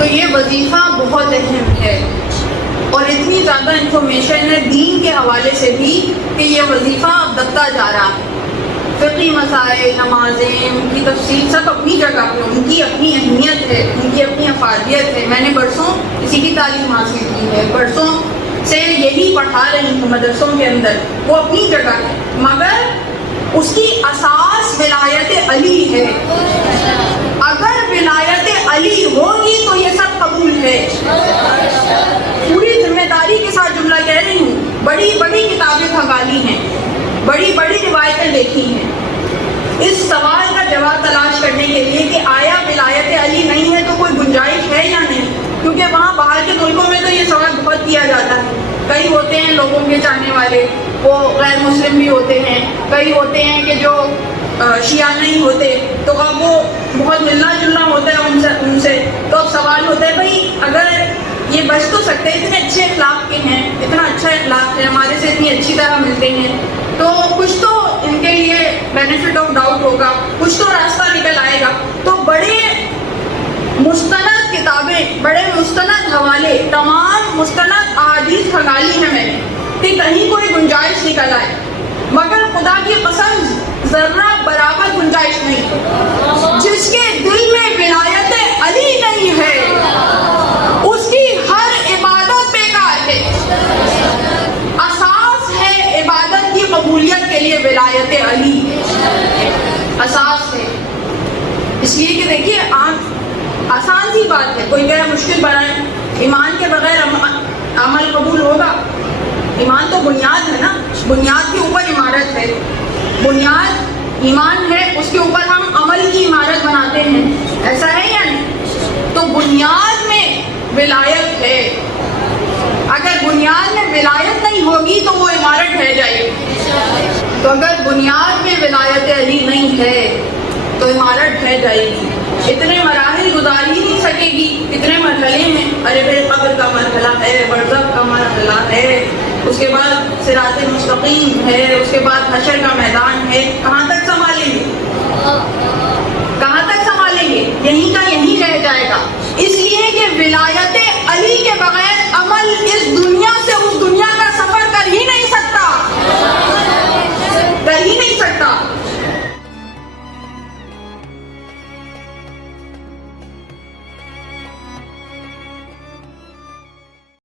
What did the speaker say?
تو یہ وظیفہ بہت اہم ہے، اور اتنی زیادہ انفارمیشن ہے دین کے حوالے سے بھی کہ یہ وظیفہ اب بڑھتا جا رہا ہے۔ فقہی مسائل، نمازیں، ان کی تفصیل سب اپنی جگہ پہ، ان کی اپنی اہمیت ہے، ان کی اپنی افادیت ہے۔ میں نے برسوں اسی کی تعلیم حاصل کی ہے، برسوں سے یہی پڑھا رہی ہوں مدرسوں کے اندر، وہ اپنی جگہ ہے، مگر اس کی اساس ولایت علی ہے۔ اگر ولایت علی ہوگی تو یہ سب قبول ہے۔ پوری ذمہ داری کے ساتھ جملہ کہہ رہی ہوں، بڑی بڑی کتابیں کھنگالی ہیں، بڑی بڑی روایتیں دیکھی ہیں، اس سوال کا جواب تلاش کرنے کے لیے کہ آیا ولایت علی نہیں ہے تو کوئی گنجائش ہے یا نہیں، کیونکہ وہاں باہر کے ملکوں میں تو یہ سوال بہت کیا جاتا ہے۔ کئی ہوتے ہیں لوگوں کے چاہنے والے، وہ غیر مسلم بھی ہوتے ہیں، کئی ہوتے ہیں کہ جو شیعہ نہیں ہوتے، تو اب وہ بہت ملنا جلنا ہوتا ہے ان سے، تو اب سوال ہوتا ہے بھائی اگر یہ بچ تو سکتے، اتنے اچھے اخلاق کے ہیں، اتنا اچھا اخلاق ہے، ہمارے سے اتنی اچھی طرح ملتے ہیں، تو کچھ تو ان کے لیے بینیفٹ آف ڈاؤٹ ہوگا، کچھ تو راستہ نکل آئے گا۔ تو بڑے مستند کتابیں، بڑے مستند حوالے، تمام مستند احادیث کھنگالی ہیں میں نے کہ کہیں کوئی گنجائش نکل آئے، مگر خدا کی قسم ذرہ برابر گنجائش نہیں۔ جس کے دل میں ولایت علی نہیں ہے اس کی ہر عبادت بیکار ہے۔ اساس ہے عبادت کی قبولیت کے لیے ولایت علی، اساس ہے۔ اس لیے کہ دیکھیے آسان سی بات ہے، کوئی کہے مشکل بنائے، ایمان کے بغیر عمل قبول ہوگا؟ ایمان تو بنیاد ہے نا، بنیاد کے اوپر عمارت ہے، بنیاد ایمان ہے، اس کے اوپر ہم عمل کی عمارت بناتے ہیں، ایسا ہے یا نہیں؟ تو بنیاد میں ولایت ہے، اگر بنیاد میں ولایت نہیں ہوگی تو وہ عمارت ڈھہ جائے گی۔ تو اگر بنیاد میں ولایت علی نہیں ہے تو عمارت ڈھہ جائے گی، اتنے مراحل گزار ہی نہیں سکے گی، اتنے مرحلے میں، ارے بھائی قبر کا مرحلہ ہے، برزخ کا مرحلہ ہے، اس کے بعد صراط مستقیم ہے، اس کے بعد حشر کا میدان ہے، کہاں تک سنبھالیں گے؟ یہیں کا یہیں رہ جائے گا۔ اس لیے کہ ولایت علی کے بغیر